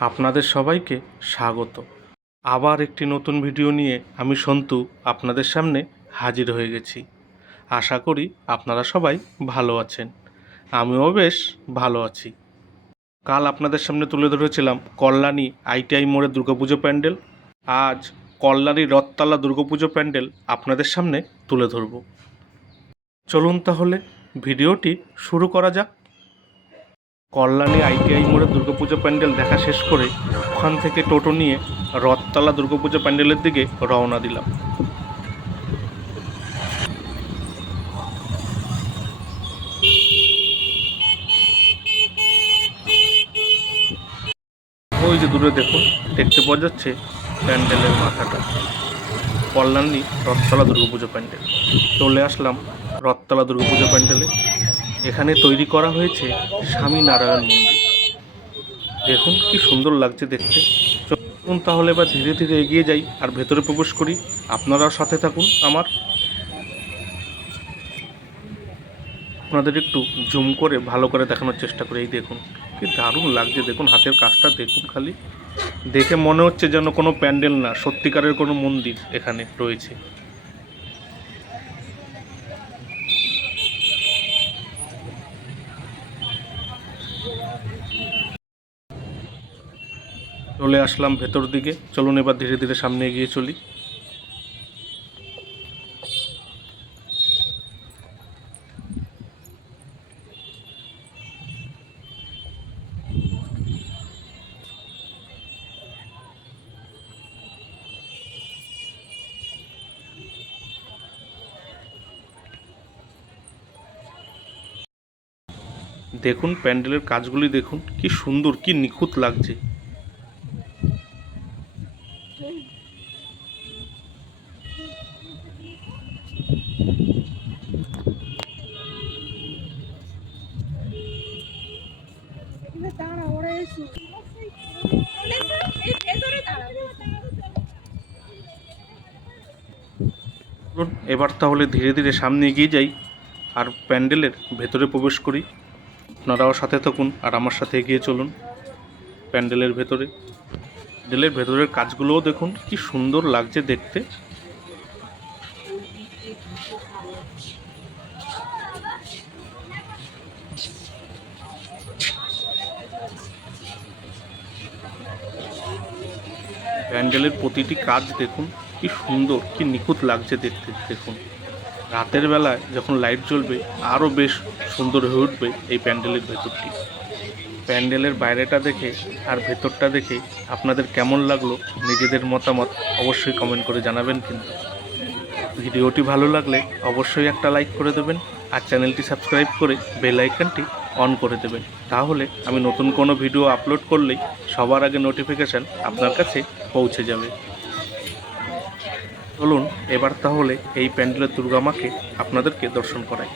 আপনাদের সবাইকে স্বাগত। আবার একটি নতুন ভিডিও নিয়ে আমি সন্তু আপনাদের সামনে হাজির হয়ে গেছি। আশা করি আপনারা সবাই ভালো আছেন। আমিও বেশ ভালো আছি। কাল আপনাদের সামনে তুলে ধরেছিলাম কল্যাণী আইটিআই মোড়ে দুর্গাপুজো প্যান্ডেল। আজ কল্যাণী রথতলা দুর্গাপুজো প্যান্ডেল আপনাদের সামনে তুলে ধরব। চলুন তাহলে ভিডিওটি শুরু করা যাক। কল্যাণী আইটিআই মোড়ে দুর্গাপুজো প্যান্ডেল দেখা শেষ করে ওখান থেকে টোটো নিয়ে রথতলা দুর্গাপুজো প্যান্ডেলের দিকে রওনা দিলাম। ওই যে দূরে দেখুন, দেখতে পাওয়া যাচ্ছে প্যান্ডেলের মাথাটা। কল্যাণী রথতলা দুর্গাপুজো প্যান্ডেল। চলে আসলাম রথতলা দুর্গাপুজো প্যান্ডেলে। এখানে তৈরি করা হয়েছে স্বামী নারায়ণ মন্দির। দেখুন, কি সুন্দর লাগছে দেখতে। চলুন তাহলে এবার ধীরে ধীরে এগিয়ে যাই আর ভেতরে প্রবেশ করি। আপনারাও সাথে থাকুন আমার। আপনাদের একটু জুম করে ভালো করে দেখানোর চেষ্টা করে। এই দেখুন, কি দারুণ লাগছে। দেখুন, হাতের কাজটা দেখুন খালি। দেখে মনে হচ্ছে যেন কোনো প্যান্ডেল না, সত্যিকারের কোনো মন্দির এখানে রয়েছে। চলে আসলাম ভেতর দিকে। চলুন এবার ধীরে ধীরে সামনে এগিয়ে চলি। দেখুন, প্যান্ডেলের কাজগুলি দেখুন, কি সুন্দর, কি নিখুঁত লাগছে। এবার তাহলে ধীরে ধীরে সামনে এগিয়ে যাই আর প্যান্ডেলের ভেতরে প্রবেশ করি। আপনারাও সাথে থাকুন আর আমার সাথে এগিয়ে চলুন প্যান্ডেলের ভেতরে। প্যান্ডেলের ভেতরের কাজগুলোও দেখুন, কি সুন্দর লাগছে দেখতে। প্যান্ডেলের প্রতিটি কাজ দেখুন, কি সুন্দর, কি নিখুঁত লাগছে দেখতে, দেখুন। রাতের বেলায় যখন লাইট জ্বলবে, আরও বেশ সুন্দর হয়ে উঠবে এই প্যান্ডেলের ভেতরটি। প্যান্ডেলের বাইরেটা দেখে আর ভেতরটা দেখে আপনাদের কেমন লাগল নিজেদের মতামত অবশ্যই কমেন্ট করে জানাবেন কিন্তু। ভিডিওটি ভালো লাগলে অবশ্যই একটা লাইক করে দেবেন আর চ্যানেলটি সাবস্ক্রাইব করে বেল আইকনটি অন করে দেবেন। তাহলে আমি নতুন কোনো ভিডিও আপলোড করলেই সবার আগে নোটিফিকেশান আপনার কাছে পৌঁছে যাবে। চলুন এবার তাহলে এই প্যান্ডেলের দুর্গা মাকে আপনাদেরকে দর্শন করাই।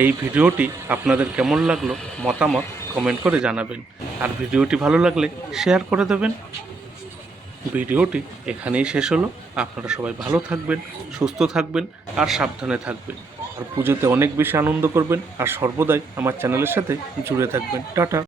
এই ভিডিওটি আপনাদের কেমন লাগল মতামত কমেন্ট করে জানাবেন। আর ভিডিওটি ভালো লাগলে শেয়ার করে দেবেন। ভিডিওটি এখানেই শেষ হলো। আপনারা সবাই ভালো থাকবেন, সুস্থ থাকবেন আর সাবধানে থাকবেন। আর পুজোতে অনেক বেশি আনন্দ করবেন। আর সর্বদাই আমার চ্যানেলের সাথে জুড়ে থাকবেন। টাটা।